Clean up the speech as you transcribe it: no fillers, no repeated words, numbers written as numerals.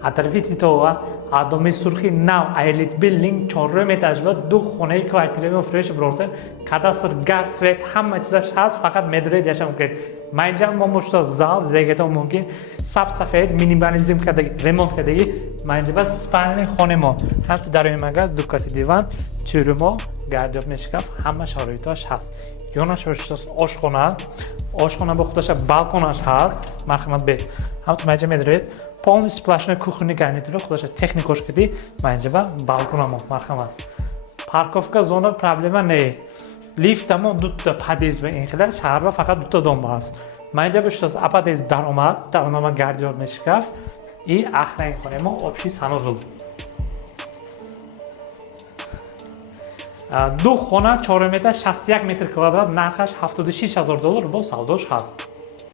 Атарфи Титова доми сурхи нав Elite Building 4 этаж ва 2 хонаи квартираи фреш бросем. Кадастр, газ, свет, ҳама чизаш ҳаст, фақат медоред яшам кунед. Майҷа момушта зал дегето мумкин сабсафед минимализм кардаги ремонт кардаги майҷа спальни хоне мо. Ҳамто дар мага дукаси диван, чӯрумо, гардёбни шкаф, ҳама шароиташ ҳаст. Ёнаш ошхона бо худоша балконаш ҳаст. Марҳамат бед. Ҳамто майҷа медоред полный сплошной кухонный гарнитур худоша техникош кади майҷа балконамо марҳамат. Парковка зона проблема не. Лифтамо дута подъезд ба ин хилаш ҳарба фақат дута домба ҳаст. Майҷа бишас ападез даромад, даромад гардёбни шкаф и ахраи хонемо общий санузел. Ду хона 4 метр 61 метр квадрат нархаш $76,000 бо савдош ҳаст.